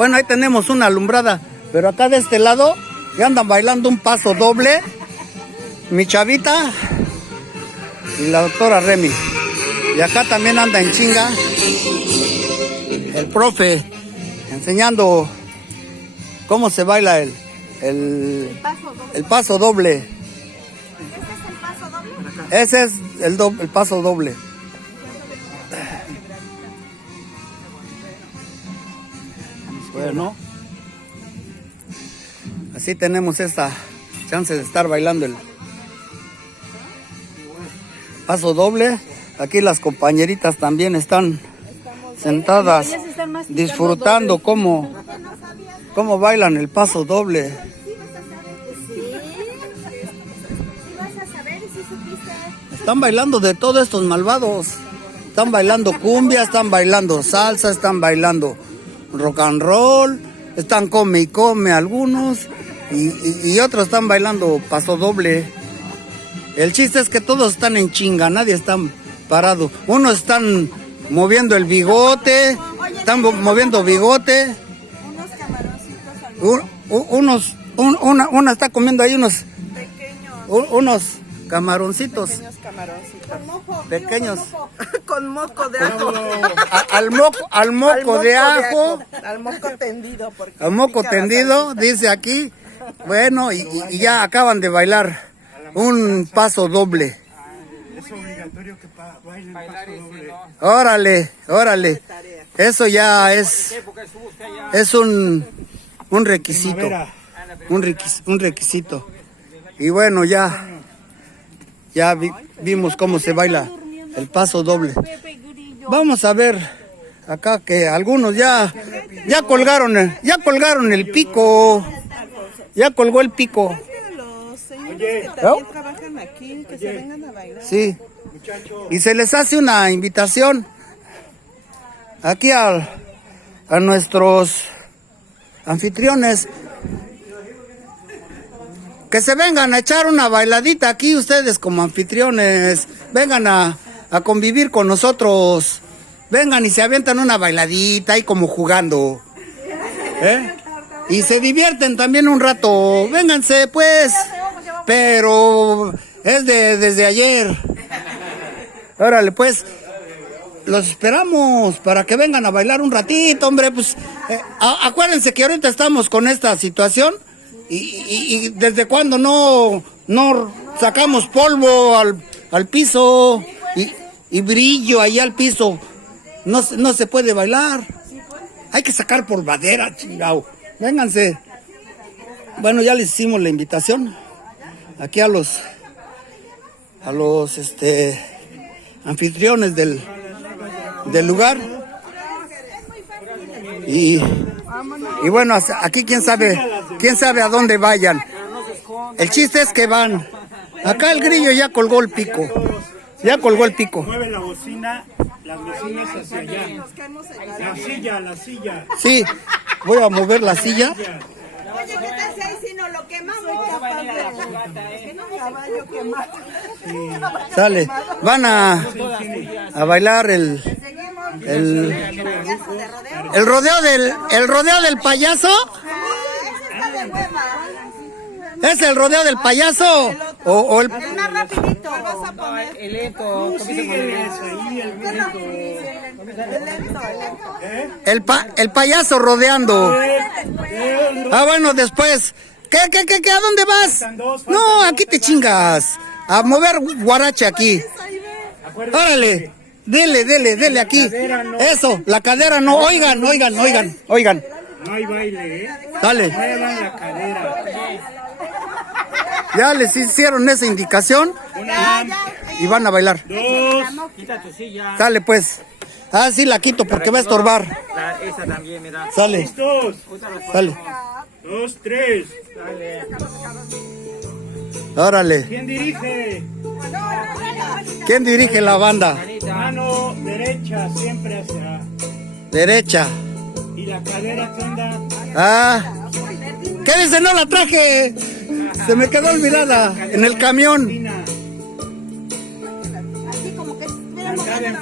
bueno, ahí tenemos una alumbrada, pero acá de este lado ya andan bailando un paso doble, mi chavita y la doctora Remy. Y acá también anda en chinga el profe enseñando cómo se baila el paso doble. ¿Ese es el paso doble? Ese es el paso doble. Bueno, así tenemos esta chance de estar bailando el paso doble. Aquí las compañeritas también están sentadas disfrutando cómo bailan el paso doble. Están bailando de todos estos malvados. Están bailando cumbia, están bailando salsa, están bailando rock and roll, están come y come algunos y otros están bailando paso doble. El chiste es que todos están en chinga, nadie está parado. Unos están moviendo el bigote, están moviendo bigote. Una está comiendo ahí unos camaroncitos. Pequeños. Con moco de ajo. Al moco de ajo. Al moco tendido. Al moco tendido, dice aquí. Bueno, y ya acaban de bailar un paso doble. Es obligatorio que bailen paso doble. Órale. Eso ya es un requisito. Un requisito. Y bueno, ya vimos cómo se baila el paso doble. Vamos a ver acá que algunos ya colgaron el pico. Ya colgó el pico. Los señores que también trabajan aquí, que se vengan a bailar. Sí. Y se les hace una invitación aquí a nuestros anfitriones. Que se vengan a echar una bailadita aquí ustedes como anfitriones. Vengan a convivir con nosotros. Vengan y se avientan una bailadita ahí como jugando. Y se divierten también un rato. Vénganse pues. Pero es desde ayer. Órale pues. Los esperamos para que vengan a bailar un ratito, hombre. Pues acuérdense que ahorita estamos con esta situación. Y desde cuando no sacamos polvo al piso y brillo ahí al piso, no se puede bailar. Hay que sacar polvadera, chingao. Vénganse. Bueno, ya les hicimos la invitación aquí a los anfitriones del lugar. Y bueno, aquí quién sabe a dónde vayan. El chiste es que van. Acá el grillo ya colgó el pico. Mueve la bocina, las bocinas hacia allá. La silla. Sí, voy a mover la silla. Oye, ¿qué tal si ahí si no lo quemamos? Caballo quemado. Sale. Van a bailar el rodeo del payaso. ¿Es el rodeo del payaso? O el Más rapidito. Vas a poner El eco. el payaso rodeando. Bueno, después. ¿Qué? ¿A dónde vas? No, aquí te chingas. A mover guarache aquí. Órale. Dele aquí. Eso, la cadera no. Oigan. No hay baile, Dale. Muevan la cadera. Ya les hicieron esa indicación y van a bailar. Quita tu silla. Sale pues. Sí la quito porque va a estorbar. Esa también, mira. Sale. Listos. Sale. 2, 3. Órale. ¿Quién dirige? ¿Quién dirige la banda? Mano derecha, siempre hacia. Derecha. ¿Y la cadera qué onda? ¿Qué dice? No la traje. Se me quedó olvidada en el camión. así como que estuviéramos en el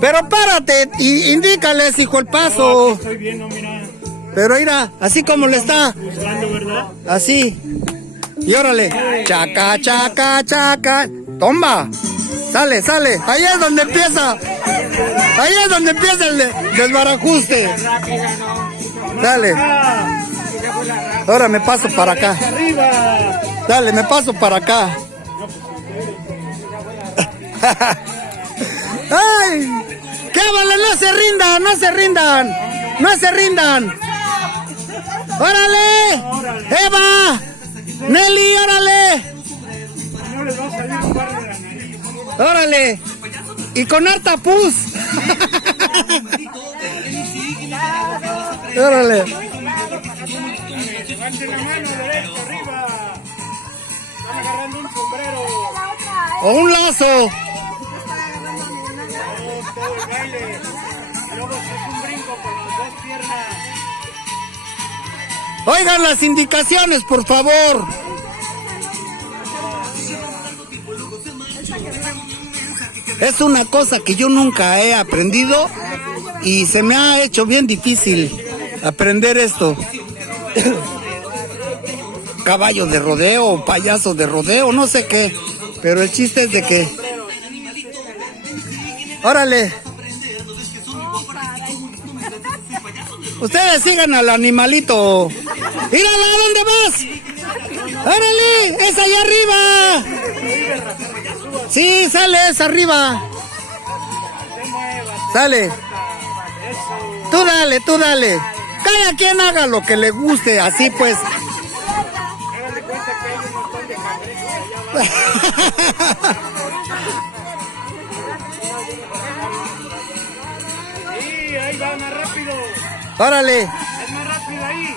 Pero párate y indícales, hijo, el paso. Estoy viendo, mira. Pero mira, así como le está. Así. Y órale. Chaca, chaca, chaca. Toma. Sale, sale. Ahí es donde empieza. Ahí es donde empieza el desbarajuste. Dale. Ahora me paso para acá. Dale, me paso para acá. ¡Ay! ¡Qué vale! ¡No se rindan! ¡No se rindan! ¡No se rindan! ¡Órale! ¡Eva! ¡Nelly, órale! ¡Órale! Y con harta pus. ¡Órale! Levanten la mano derecha arriba. Están agarrando un sombrero. ¡O un lazo! Todo el baile. Luego se hace un brinco con las dos piernas. Oigan las indicaciones, por favor. Es una cosa que yo nunca he aprendido y se me ha hecho bien difícil aprender esto. Caballo de rodeo, payaso de rodeo, no sé qué. Pero el chiste es de que... ¡Órale! Ustedes sigan al animalito. ¡Mírala! ¿Dónde vas? ¡Órale! ¡Es allá arriba! Sí, sale, es arriba. Sale. Tú dale, tú dale. Cada quien haga lo que le guste, así pues. Háganse cuenta que hay un montón de cangrejos allá abajo. Sí, ahí va más rápido. Órale. Es más rápido ahí.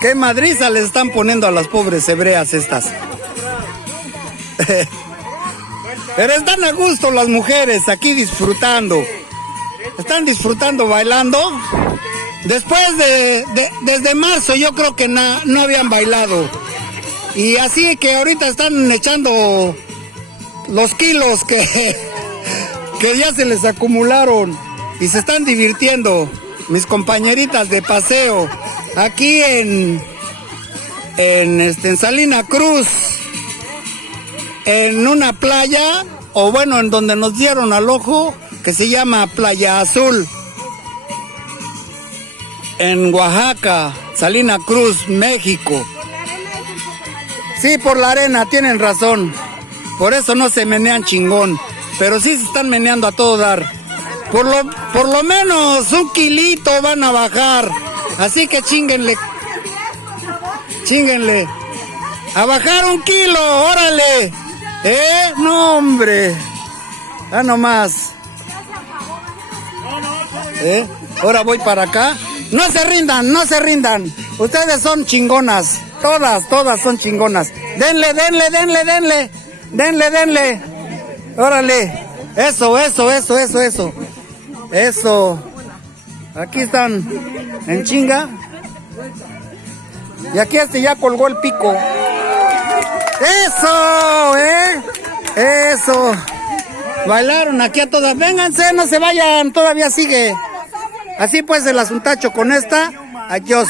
Qué madriza le están poniendo a las pobres hebreas estas. Pero están a gusto las mujeres aquí disfrutando. Están disfrutando bailando. Después desde marzo yo creo que no habían bailado. Y así que ahorita están echando los kilos que ya se les acumularon. Y se están divirtiendo. Mis compañeritas de paseo. Aquí en Salina Cruz. En una playa, o bueno, en donde nos dieron al ojo, que se llama Playa Azul. En Oaxaca, Salina Cruz, México. Sí, por la arena, tienen razón. Por eso no se menean chingón. Pero sí se están meneando a todo dar. Por lo menos un kilito van a bajar. Así que chinguenle. Chinguenle. A bajar 1 kilo, órale. No, hombre. Ah, nomás. Ahora voy para acá. No se rindan, no se rindan. Ustedes son chingonas. Todas son chingonas. Denle, denle, denle, denle. Denle, denle. Órale. Eso. Eso. Aquí están en chinga. Y aquí ya colgó el pico. Eso, Eso. Bailaron aquí a todas. Vénganse, no se vayan, todavía sigue. Así pues el asuntacho con esta. Adiós.